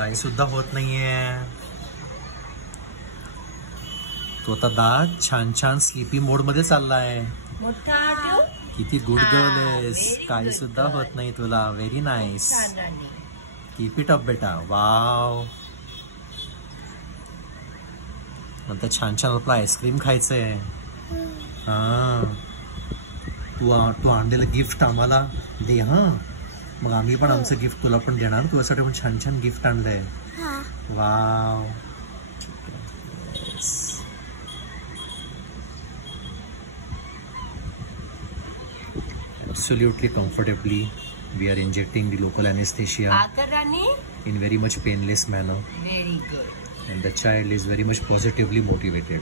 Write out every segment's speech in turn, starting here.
काही सुद्धा होत नाहीये. तो आता दात छान छान स्लीपी मोड मध्ये चाललाय. किती गुड गर्ल आहेस. काही सुद्धा होत नाही तुला. Very nice. Keep it up बेटा. वाव. नंतर छान छान आपला आईस्क्रीम खायचंय. हा तू आणलेलं गिफ्ट आम्हाला दे. हा मग आम्ही पण आमचं गिफ्ट तुला पण देणार. तुझ्यासाठी पण छान छान गिफ्ट आणलंय. Wow. Absolutely comfortably we are injecting the local anesthesia in very much painless manner. Very good. And the child is very much positively motivated.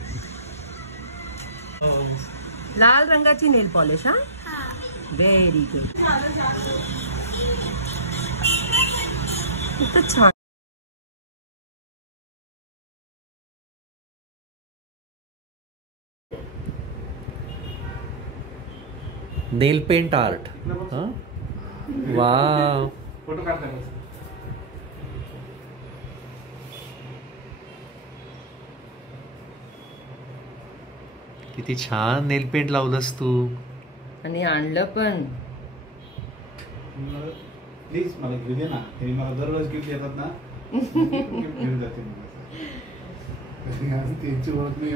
लाल रंगाची नेल पॉलिश. हा व्हेरी गुड. किती छान. नेल पेंट आर्ट. वाव. फोटो काढ. किती छान नेल paint लावलंस तू. आणि आणलं पण. प्लीज मला घेऊ दे ना. हे मला दररोज गिफ्ट येतात ना. गिफ्ट घेऊन जाते. त्यांची ओळख नाही.